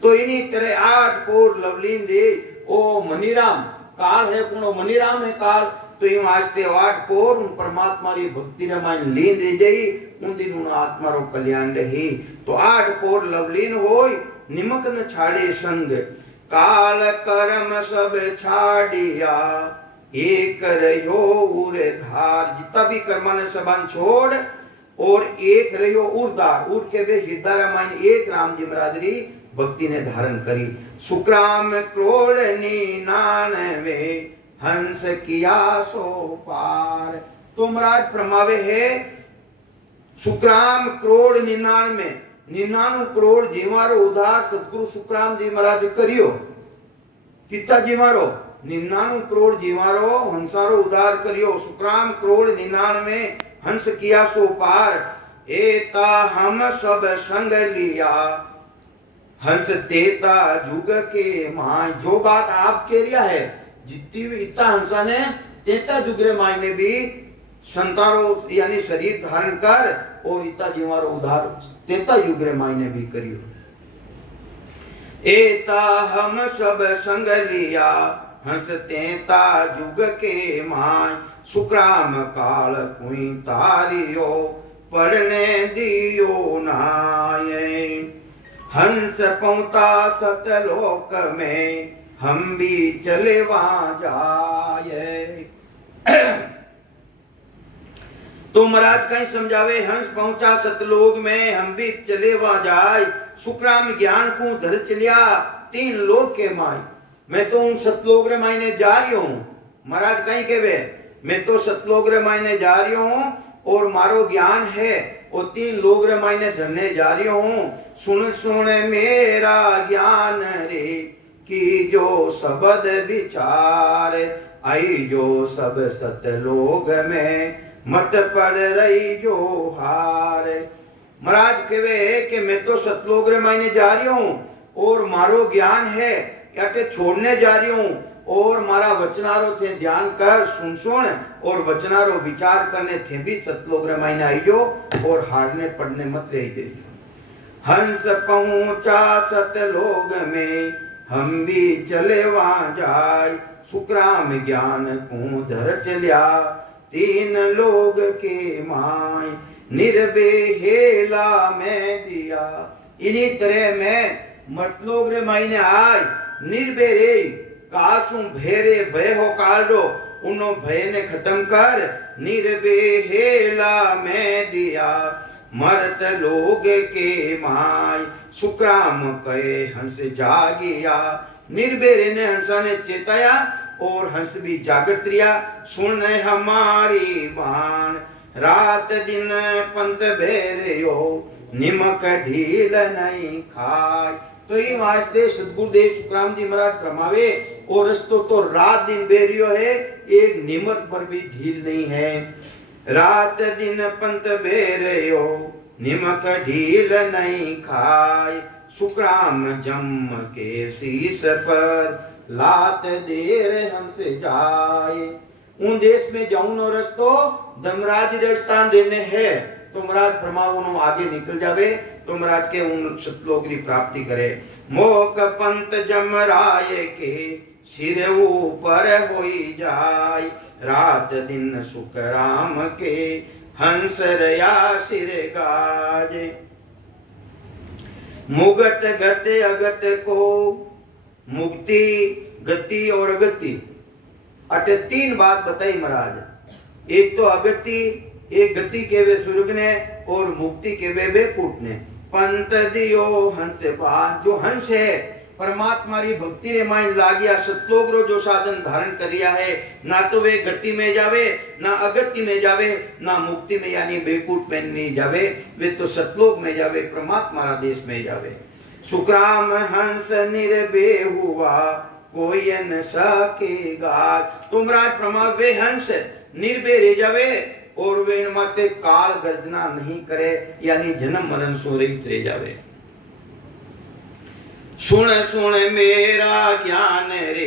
तो इन्हीं तरह आठ पोर लवलीन रे ओ मनीराम काल है कुणो मनीराम है काल। तो यूं आज ते आठ पोर उन परमात्मा री भक्ति रे मान लीन रह जाई, उन दिन उन आत्मा रो कल्याण रही। तो आठ पोर लवलीन होय, निमकन छाड़े संग। काल कर्म सब छाड़िया, एक रहो उरे धार। जितना भी कर्म ने सबन छोड़ और एक रहो उरदार। उर के वे हृदय रामायण एक राम जी महाराज री भक्ति ने धारण करी। सुखराम क्रोड़ निन्यानवे, हंस किया सो पार। तो महाराज प्रमावे है सुखराम करोड़ 99 करोड़ जीवारो उद्धार सतगुरु सुखराम जी महाराज करियो। कितना जीवारो 99 करोड़ जीवारो हंसारो उद्धार करियो। सुखराम करोड़ 99 हंस किया सो पार। एता हम सब संग लिया, हंस तेता जुग के माय। जो बात आप कह रिया है, जितनी भी इतना हंसा ने तेता जुगरे माय ने भी संतारो यानी शरीर धारण कर और इतना जीवारो उद्धार तेता युगरे माय ने भी करियो। एता हम सब संग लिया, हंस तेता जुग के माय। सुखराम काल कुई तारियो, पढ़ने दियो नाये। हंस पहुंचा सतलोक में, हम भी चले वहां जाए। तो महाराज कहीं समझावे, हंस पहुंचा सतलोक में, हम भी चले वहां जाए। सुखराम ज्ञान को धर चलिया, 3 लोक के माय। मैं तो उन सतलोक रे मायने जा रही हूं। महाराज कहीं केवे, मैं तो सतलोक रे मायने जा रही हूं और मारो ज्ञान है वो 3 लोक रे मायने धरने जा रही हूं। सुन सुन मेरा ज्ञान रे, की जो शब्द विचार, आई जो सब सतलोक में, मत पड़ रही जो हार। महाराज कहवे कि मैं तो सतलोक रे मायने जा रही हूं और मारो ज्ञान है याटे छोड़ने जा रही हूं, और मारा वचनारो थे ध्यान कर, सुन सुन, और वचनारो विचार करने थे भी सतलोक रे मायने आई जो, और हारने पड़ने मत रही दे। हंस पहुंचा सतलोक में, हम भी चले वहां जाय। सुखराम ज्ञान को धर चलिया, 3 लोग के माय। निर्बेहेला में दिया, इन्हीं तरह में मतलोक रे मायने आय। निर्बेरे कासु भेरे भय हो कालो, उनो भय ने खत्म कर। निर्बेहेला में दिया, मरत लोग के माय। सुखराम कहे हंस जागिया, निर्बेरे ने हंसा ने चेताया और हंस भी जागृत रिया। सुन हमारी बाण, रात दिन पंत भेरियो, निमक ढील नहीं खाय। तो ये वास्ते सतगुरुदेव सुखराम जी महाराज फरमावे, और रस्तो तो रात दिन बेरियो है, एक निमक पर भी ढील नहीं है। रात दिन पंत बेरियो, निमक ढील नहीं खाय। सुखराम जम के शीश पर, लात देर हमसे जाए। उन देश में जाऊं नो रस्तो धर्मराज राजस्थान रहने है, तो महाराज फरमाओ आगे निकल जावे, तो महाराज के उन सतलोक की प्राप्ति करे। मोक पंत जमराय के, सिर ऊपर होई जाय। रात दिन सुखराम के, हंस रया सिर गाजे। मुगत गति अगत को, मुक्ति गति और अगति, अटे 3 बात बताई महाराज। एक तो अगति, एक गति के वे स्वर्ग ने, और मुक्ति के वे बैकुंठ ने। पंत दियो हंस बात, जो हंस है परमात्मा री भक्ति रे माइन लागिया, सतलोक रो जो साधन धारण करिया है, ना तो वे गति में जावे, ना अगति में जावे, ना मुक्ति में यानी बैकुंठ में नहीं जावे, वे तो सतलोक में जावे, परमात्मा रा देश में जावे। सुखराम हंस निर्भय हुआ, कोई न सकेगा। तुमराज प्रमाद वे हंस निर्भय रह जावे, और वे माते काल गर्जना नहीं करे, यानी जन्म मरण सो रहित रह जावे। सुन सुन मेरा ज्ञान रे,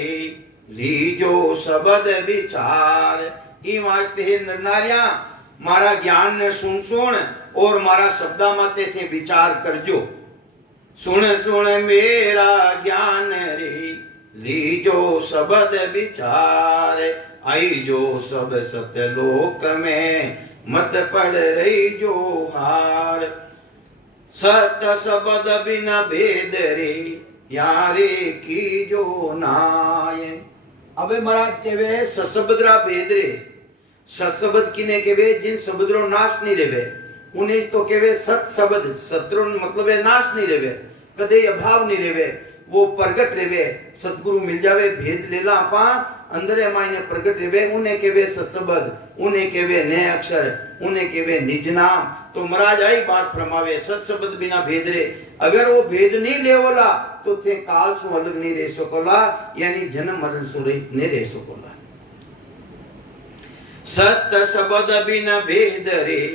लीजो शब्द विचार। ई वास्ते नरनारिया मारा ज्ञान ने सुन सुन, और मारा शब्दा माते थे विचार करजो। सुन सुन मेरा ज्ञान रे, लीजो शब्द विचार। आई जो सब सतलोक में, मत पड़ रही जो हार। सत शब्द बिना भेद रे, यारे की जो नाय। अबे महाराज केवे सशब्दरा भेद रे, सशब्द किने केवे जिन शब्दरो नाश नहीं रेवे, उन्हें तो केवे सत शब्द, सत्रो मतलब है नाश नहीं रेवे, कदे अभाव नहीं रेवे, वो प्रगट रेवे। सतगुरु मिल जावे, भेद लेला पा अंदर मायने प्रगट रेवे, उन्हें केवे सशब्द, उन्हें केवे नए अक्षर, उन्हें केवे निज नाम। तो महाराज आई बात फरमावे, सत शब्द बिना भेद रे। अगर वो भेद नहीं लेवला तो थे काल सो अलग नहीं रह सकोला, यानी जन्म मरण सो रहित नहीं रह सकोला। सत शब्द बिना भेद रे,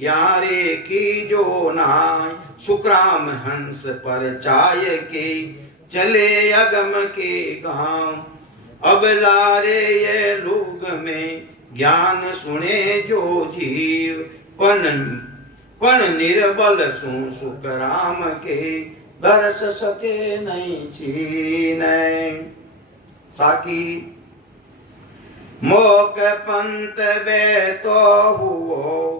यारे की जो नाय। सुखराम हंस पर चाय के, चले अगम के गांव। अब लारे ये लोग में, ज्ञान सुने जो जीव। पण निर्बल सु सुखराम के, दर्श सके नहीं छीने। साकी मोक पंत बे तो हुओ,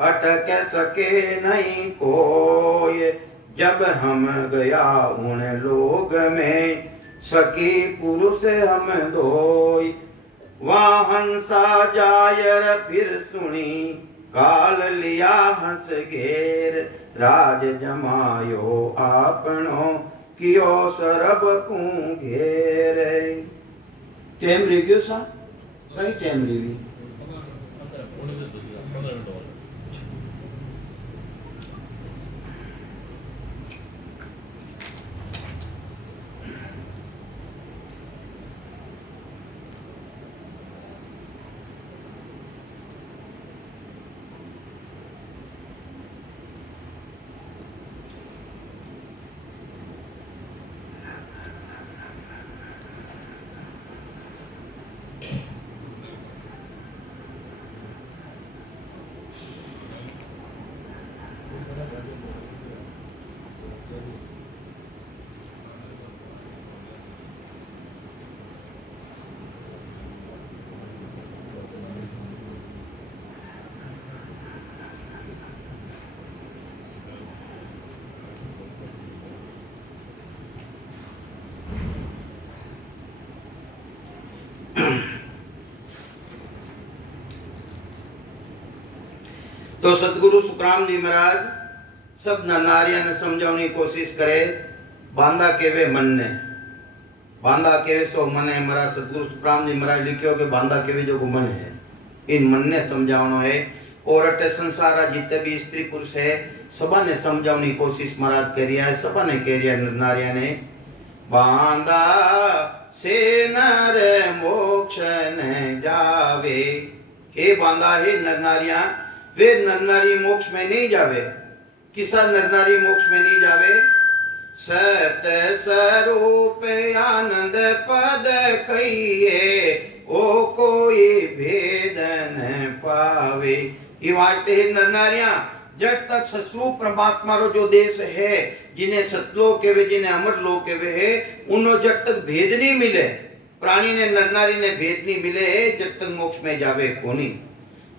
अटक सके नहीं कोय। जब हम गया उन लोग में, सखी पुरुष हम धोई। वहाँ हंसा जायर फिर सुनी, काल लिया हंस घेर। राज जमायो आपनो, कियो सरब कू घेर। टेम रही गयो सा कई टेम रही तो सतगुरु सुखराम जी महाराज सब नारिया ने समझाने की कोशिश करे। बांधा केवे मन ने, बांधा केवे सो मन है। महाराज सतगुरु सुखराम जी महाराज लिखियो कि बांधा केवे जो मन है, इन मन ने समझावनो है। और अटे संसार जितने भी स्त्री पुरुष है सबा ने समझाने की कोशिश महाराज कर रिया है। सबा ने कह रिया नारिया ने, बांधा से नर मोक्ष न जावे। हे बांधा, हे नर नारिया, वे नर नारी मोक्ष में नहीं जावे। किसा नर नारी मोक्ष में नहीं जावे? सत स्वरूप आनंद पद कहिए, ओ कोई भेद न पावे। ये वास्ते हे नर नारिया, जब तक सस्वरूप परमात्मा रो जो देश है, जिन्हें सतलोक कहवे, जिन्हें अमर लोक कहवे है, उन्हों जब तक भेद नहीं मिले, प्राणी ने नर नारी ने भेद नहीं मिले, जब तक मोक्ष में जावे कोनी।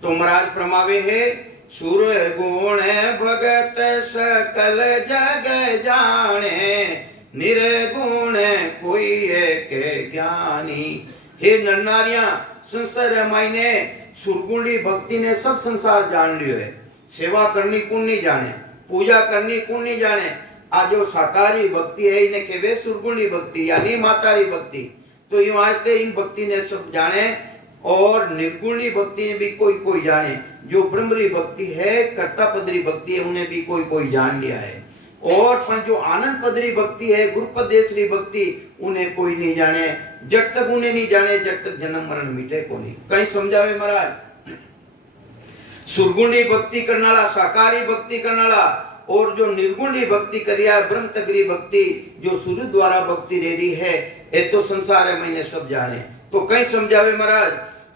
तो महाराज फरमावे है, सुर गुण भगत सकल जग जाने, निर्गुण कोई एक ज्ञानी। हे नर नारिया, संसार मायने सुरगुणी भक्ति ने सब संसार जान लियो है। सेवा करनी कौन नहीं जाने, पूजा करनी कौन नहीं जाने। आज जो साकारी भक्ति है इन्हें कहवे सुरगुणी भक्ति यानी मातारी भक्ति। तो ये वास्ते इन भक्ति ने सब जाने, और निर्गुणी भक्ति ने भी कोई कोई जाने। जो ब्रह्मरी भक्ति है, कर्ता पदरी भक्ति है, उन्हें भी कोई कोई जान लिया है। और पर जो आनंद पदरी भक्ति है, गुरुपदेशरी भक्ति, उन्हें कोई नहीं जाने। जब तक उन्हें नहीं जाने, जब तक जन्म मरण मिटे को नहीं। कहीं समझावे महाराज, सुरगुणी भक्ति करनाला, साकारी भक्ति करनाला, और जो निर्गुणी भक्ति करिया, ब्रह्म तगरी भक्ति, जो सूर्य द्वारा भक्ति ले रही है, ये तो संसार है मैंने सब जाने। तो कहीं समझावे महाराज,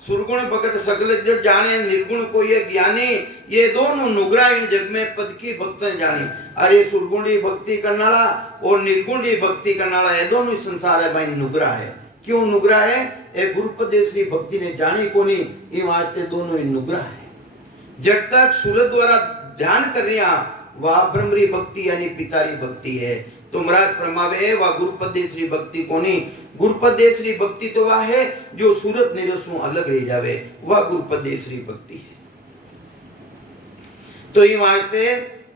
सुरगुण भगत सकल जग जाने, निर्गुण को ये ज्ञानी, ये दोनों नुगरा इन जग में पद की भक्त जानी। अरे सुरगुणी भक्ति करनाला और निर्गुणी भक्ति करनाला, ये दोनों संसार है भाई नुगरा है। क्यों नुगरा है? ये गुरुपदेशरी भक्ति ने जानी को नहीं, ये वास्ते दोनों ही नुगरा है। जब तक सूर्य द्वारा ध्यान कर रहा, वह ब्रह्मरी भक्ति यानी पितारी भक्ति है। तो महाराज फरमावे, वह गुरुपदेशरी भक्ति को नहीं। गुरुपदेशरी भक्ति तो वह है जो सूरत निरसों अलग रह जावे, वह गुरुपदेशरी भक्ति है। तो ये वास्ते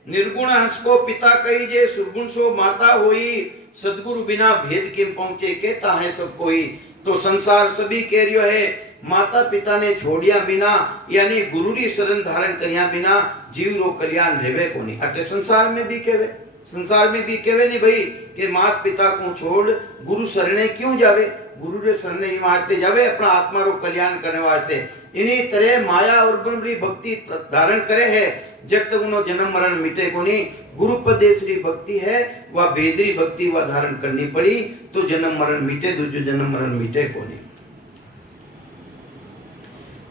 निर्गुण हंस को पिता कही जे, सुरगुण सो माता होई। सदगुरु बिना भेद के पहुंचे, कहता है सब कोई। तो संसार सभी कह रियो है, माता पिता ने छोड़िया बिना, यानी गुरु री शरण धारण करिया बिना जीव रो कल्याण रेवे को नहीं। अटे संसार में भी कहवे, संसार में भी कहवे नहीं भाई कि माता पिता को छोड़ गुरु शरणे क्यों जावे। गुरु रे शरणे ही वास्ते जावे, अपना आत्मा रो कल्याण करने वास्ते। इन्हीं तरह माया और ब्रह्मरी भक्ति धारण करे है, जब तक उन्हों जन्म मरण मिटे को नहीं। गुरुपदेशरी भक्ति है, वह भेदरी भक्ति वह धारण करनी पड़ी, तो जन्म मरण मिटे, दूसरे जन्म मरण मिटे को नहीं।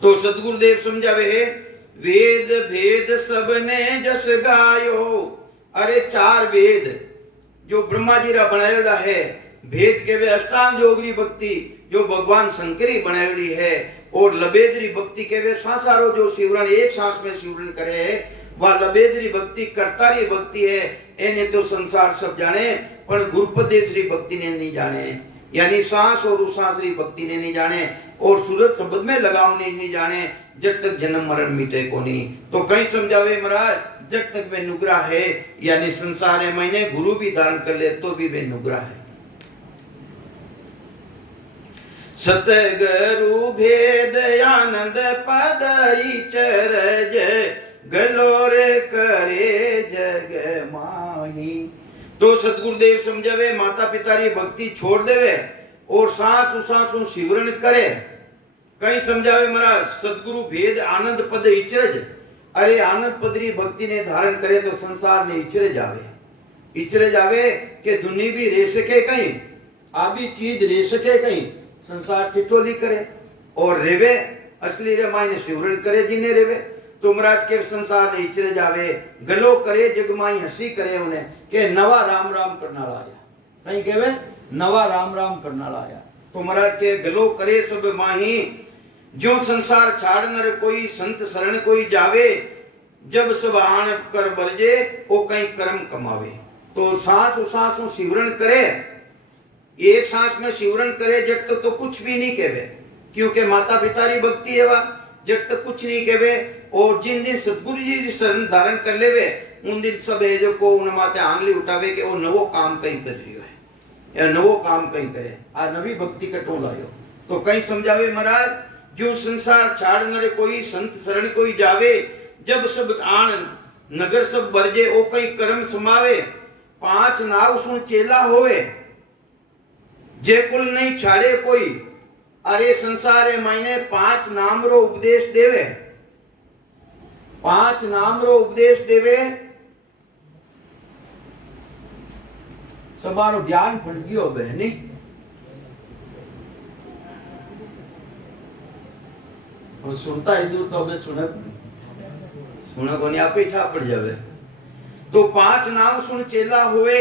तो सतगुरुदेव समझावे है, वेद भेद सबने जस गायो। अरे चार वेद जो ब्रह्मा जी रा बनायोड़ा है, भेद के वे अष्टांग योगरी भक्ति जो भगवान शंकरी बनायोड़ी है, और लबेदरी भक्ति कहवे सांसारो जो सिमरन एक सांस में सिमरन करे वह लबेदरी भक्ति करतारी भक्ति है। एने तो संसार सब जाने पर गुरुपदेशरी भक्ति ने नहीं जाने, यानी सांस और उसासरी भक्ति ने नहीं जाने और सूरत शब्द में लगाव नहीं जाने जब तक जन्म मरण मिटे को नहीं। तो कहीं समझावे महाराज जब तक वे नुग्रा है, यानी संसार है मैंने गुरु भी धारण कर ले तो भी वे नुग्रा है। सतगुरु भेद आनंद पद चरज गलोर करे जग माही। तो सतगुरुदेव समझावे माता पिता री भक्ति छोड़ देवे और सांस उसासु सिमरन करे। कहीं समझावे महाराज सतगुरु भेद आनंद पद इचरज, अरे आनंद पद री भक्ति ने धारण करे तो संसार ने इचरे जावे के दुनी भी रह सके कहीं आबी चीज रह सके कहीं संसार टिटोली करे और रेवे असली रे मायने सिमरन करे जिने रेवे। तो महाराज के संसार ने इचरे जावे गलो करे जगमाई हंसी करे उन्हें के नवा राम राम करना लाया। कहीं कहवे नवा राम राम करना लाया। तो महाराज के गलो करे सब माही जो संसार छाड़ नर कोई संत शरण कोई जावे जब सब आन कर बरजे वो कहीं कर्म कमावे। तो सांस उसास सिमरन करे, एक सांस में सिमरन करे जब तक तो कुछ भी नहीं कहवे क्योंकि माता पिता री भक्ति है वह जब तक कुछ नहीं कहवे। और जिन दिन सतगुरु जी शरण धारण कर लेवे उन दिन सब है जो को उन माते आंगली उठावे के वो नवो काम कहीं कर रही है या नवो काम कहीं करे आ नवी भक्ति का टोल आयो। तो कहीं समझावे महाराज जो संसार छाड़ नरे कोई संत शरण कोई जावे जब सब आन नगर सब बरजे ओ कहीं कर्म समावे। पांच नाव सुन चेला होवे जे कुल नहीं छाड़े कोई, अरे संसारे मायने पांच नाम रो उपदेश देवे, पांच नाम रो उपदेश देवे। समारो ध्यान फट गयो बहनी और सुनता इधर तो अबे सुनक होने आप ही छाप पड़ जावे। तो पांच नाम सुन चेला हुए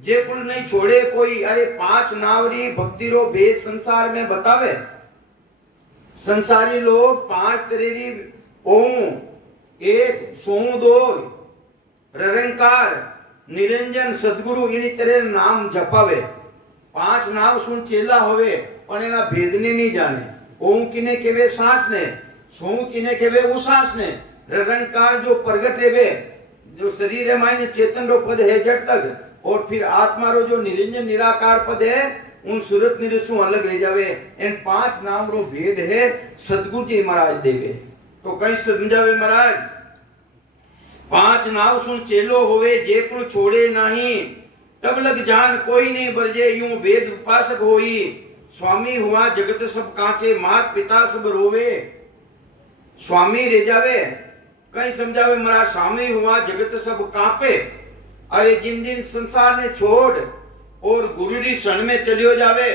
जे कुल नहीं छोड़े कोई, अरे पांच नावरी भक्ति रो भेद संसार में बतावे। संसारी लोग पांच तेरी ओम एक सोहू दो निरंकार निरंजन सदगुरु इन तेरे नाम जपावे। पांच नाम सुन चेला होवे पण एना भेद ने नहीं जाने। ओम किने केवे सांस ने, सोहू किने केवे उसास ने, निरंकार जो प्रगट रेवे जो शरीर है मायने चेतन रो पद है जड़ तक, और फिर आत्मा रो जो निरंजन निराकार पद है उन सूरत निरसु अलग रह जावे। इन पांच नाम रो भेद है सतगुरु जी महाराज देवे। तो कहीं समझावे महाराज पांच नाव सुन चेलो होवे जे कुल छोड़े नहीं तब लग जान कोई नहीं बरजे यूं वेद उपासक होई। स्वामी हुआ जगत सब कांचे मात पिता सब रोवे। स्वामी रह जावे कहीं समझावे महाराज स्वामी हुआ जगत सब कांपे। अरे जिन जिन संसार ने छोड़ और गुरु री शरण में चलियो जावे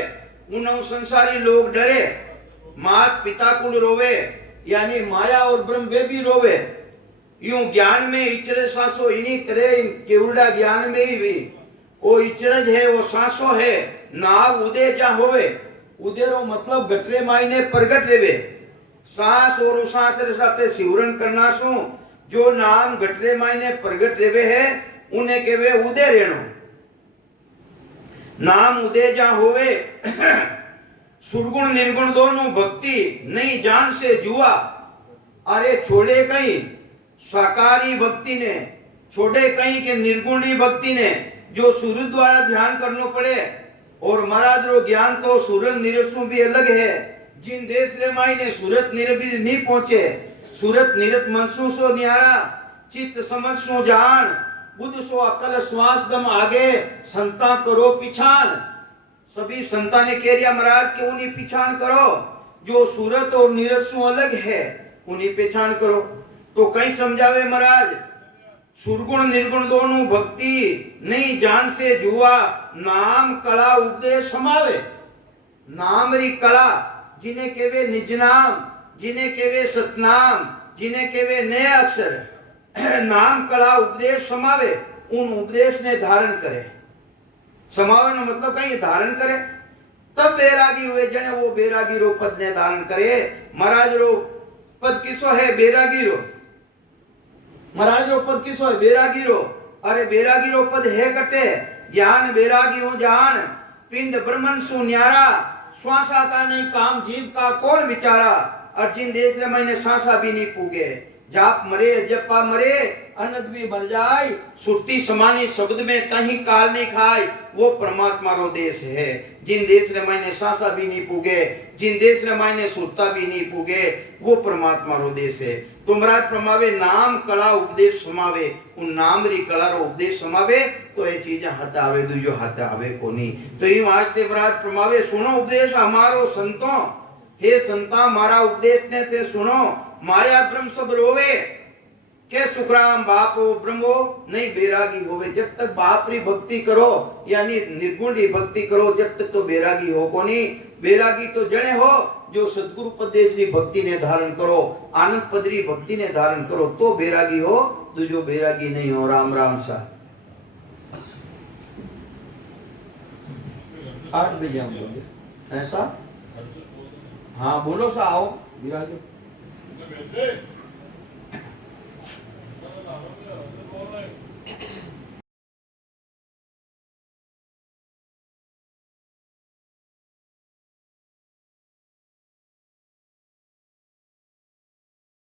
उन संसारी लोग डरे, मात पिता कुल रोवे यानी माया और ब्रह्म वे भी रोवे। यूं ज्ञान में इचरे सांसो इन्हीं तरह केवड़ा ज्ञान में ही भी वो इचरज है वो सांसो है नाव उदय जा होवे। उदेरो मतलब गटरे मायने प्रगट रेवे। सांस और उसास रे साथे सिमरन करना सु जो नाम गटरे मायने प्रगट रेवे है उन्हें केवे उदय रेणु। नाम उदय जा होवे सुरगुण निर्गुण दोनों भक्ति नहीं जान से जुआ। अरे छोड़े कहीं साकारी भक्ति ने, छोड़े कहीं के निर्गुणी भक्ति ने जो सूर्य द्वारा ध्यान करना पड़े। और महाराज रो ज्ञान तो सूरत निरसु भी अलग है। जिन देश रे मायने सूरत निरबी नहीं पहुंचे सूरत निरत मनसु सो न्यारा चित्त समझ सो जान बुद्ध सो अकल श्वास दम आगे संता करो पिछान। सभी संता ने कह दिया महाराज के उन्हीं पिछान करो जो सूरत और निरसु अलग है उन्हीं पहचान करो। तो कहीं समझावे महाराज सुरगुण निर्गुण दोनों भक्ति नहीं जान से जुआ नाम कला उपदेश समावे। नाम री कला जिन्हें केवे निज नाम, जिन्हें केवे सतनाम, जिन्हें केवे नए अक्षर नाम कला उपदेश समावे। उन उपदेश ने धारण करे। समावे मतलब कहीं धारण करे तब बैरागी हुए जने वो बैरागी रो पद ने धारण करे। महाराज रो पद किसो है? बैरागी रो। महाराज रो पद किसो है? बैरागी रो। अरे बैरागी रो पद है कटे ज्ञान बैरागी हो जान, पिंड ब्रह्मन सु न्यारा, श्वासा का नहीं काम जीव का कौन विचारा। और जिन देश रे मैंने सांसा भी नहीं पूगे, जाप मरे जपा मरे अनद भी मर जाए, सुरती समानी शब्द में तही काल नहीं खाए, वो परमात्मा रो देश है। जिन देश रे मैंने सांसा भी नहीं पूगे, जिन देश रे मैंने सुरता भी नहीं पूगे, वो परमात्मा रो देश है। तो महाराज प्रमावे नाम कला उपदेश समावे, उन नाम री कला रो उपदेश समावे तो ये चीजें हाथ आवे, दूजो हाथ आवे कोनी। तो ये वास्ते महाराज प्रमावे सुनो उपदेश हमारो संतों, हे संता मारा उपदेश ने ते सुनो, माया ब्रह्म सब रोवे के सुखराम बापो ब्रह्मो नहीं बैरागी होवे। जब तक बाप री भक्ति करो यानी निर्गुण री भक्ति करो जब तक तो बैरागी हो कोनी। बैरागी तो जने हो जो सदगुरु उपदेश री भक्ति ने धारण करो, आनंद पद री भक्ति ने धारण करो तो बैरागी हो, तो जो बैरागी नहीं हो। राम राम सा 8 बजे आऊंगा ऐसा। हाँ बोलो सा आओ विराजो।